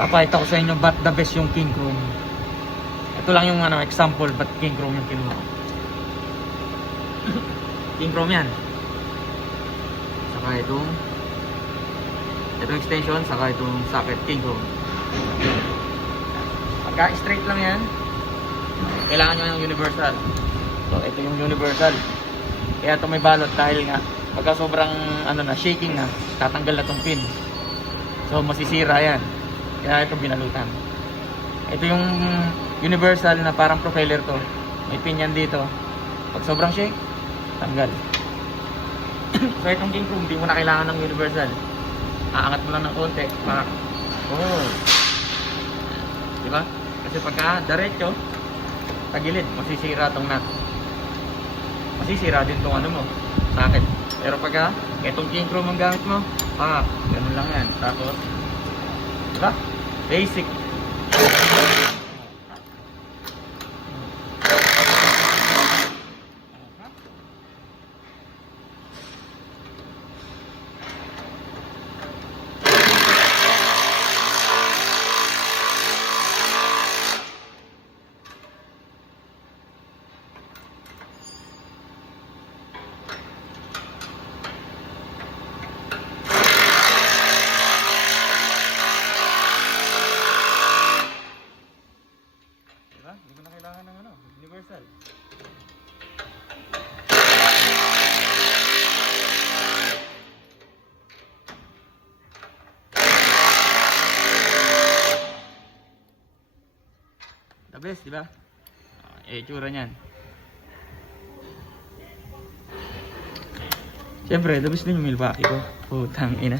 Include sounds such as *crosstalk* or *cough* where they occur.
Papakita ko sa inyo ba't the best yung King Chrome. Ito lang yung ano, example ba't King Chrome yung kinuha ko. *coughs* King Chrome yan. Saka itong itong extension, saka itong socket King Chrome. Pagka straight lang yan, kailangan nyo yung universal. So, ito yung universal. Kaya ito may balot dahil nga, pagka sobrang ano na, shaking na, tatanggal na tong pin. So, masisira yan. Kaya ito binalutan. Ito yung universal na parang propeller to. May pin yan dito. Pag sobrang shake, tanggal. *clears throat* so, itong king chrome, hindi mo na kailangan ng universal. Aangat mo lang ng konti. Pak. Oh. Di ba? Kasi pagka diretso, tagilid, masisira tong nut. Masisira din tong ano mo, socket. Pero pagka, itong king chrome ang gamit mo, ah, ganun lang yan. Tapos, di ba? Basic. Diba? Hindi ko na kailangan ng ano, universal. The best, di ba? Ah, Eh, itsura niyan. Siyempre, best din yung Milwaukee ko. Putang ina.